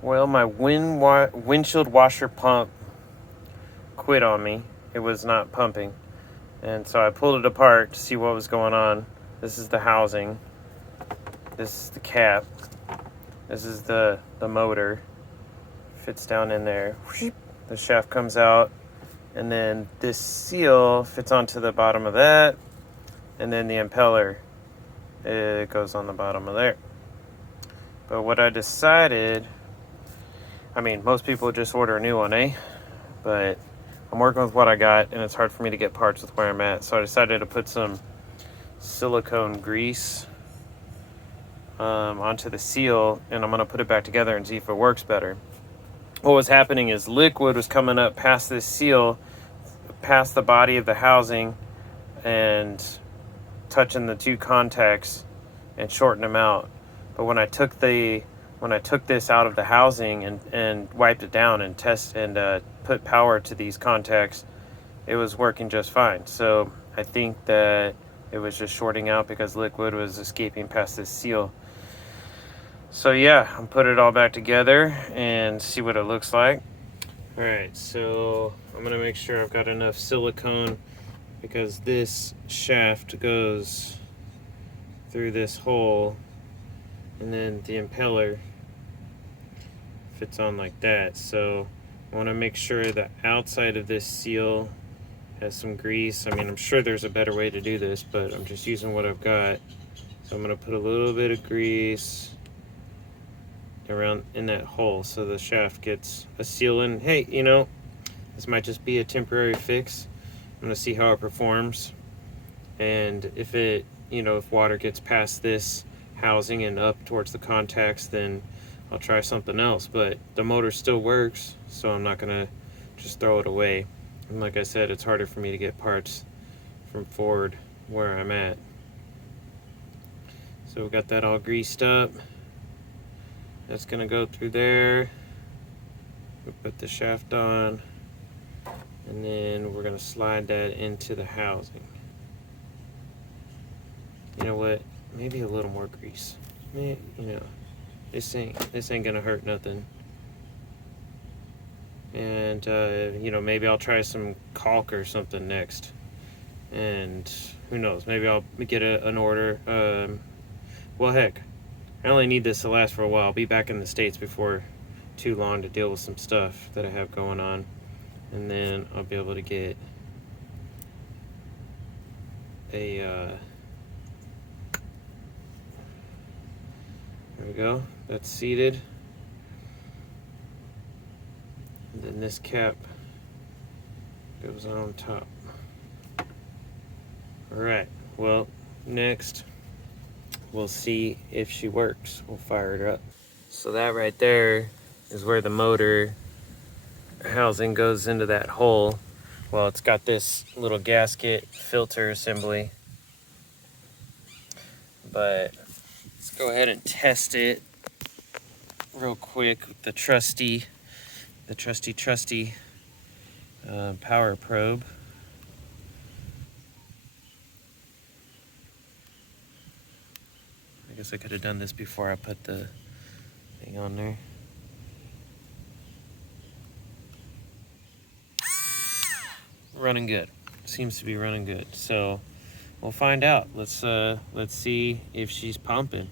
Well, my windshield washer pump quit on me. It was not pumping. And so I pulled it apart to see what was going on. This is the housing. This is the cap. This is the motor. Fits down in there. The shaft comes out. And then this seal fits onto the bottom of that. And then the impeller, it goes on the bottom of there. But what I decided, I mean, most people just order a new one, eh? But I'm working with what I got, and it's hard for me to get parts with where I'm at. So I decided to put some silicone grease onto the seal, and I'm going to put it back together and see if it works better. What was happening is liquid was coming up past this seal, past the body of the housing, and touching the two contacts and shorting them out. But when I took this out of the housing and wiped it down and put power to these contacts, it was working just fine. So I think that it was just shorting out because liquid was escaping past this seal. So yeah, I'm put it all back together and see what it looks like. All right, so I'm gonna make sure I've got enough silicone because this shaft goes through this hole, and then the impeller fits on like that. So I want to make sure the outside of this seal has some grease. I mean, I'm sure there's a better way to do this, but I'm just using what I've got. So I'm going to put a little bit of grease around in that hole so the shaft gets a seal in. Hey, this might just be a temporary fix. I'm going to see how it performs. And if if water gets past this housing and up towards the contacts, then I'll try something else. But the motor still works, so I'm not gonna just throw it away. And like I said, it's harder for me to get parts from Ford where I'm at. So we got that all greased up. That's gonna go through there. We put the shaft on, and then we're gonna slide that into the housing. You know what? Maybe a little more grease. This ain't gonna hurt nothing. And maybe I'll try some caulk or something next. And who knows? Maybe I'll get an order. Well, heck, I only need this to last for a while. I'll be back in the States before too long to deal with some stuff that I have going on, and then I'll be able to get a. There we go, that's seated. And then this cap goes on top. Alright, well, next we'll see if she works. We'll fire it up. So that right there is where the motor housing goes into that hole. Well, it's got this little gasket filter assembly. But let's go ahead and test it real quick with the trusty power probe. I guess I could have done this before I put the thing on there. Running good. Seems to be running good. So we'll find out. Let's see if she's pumping.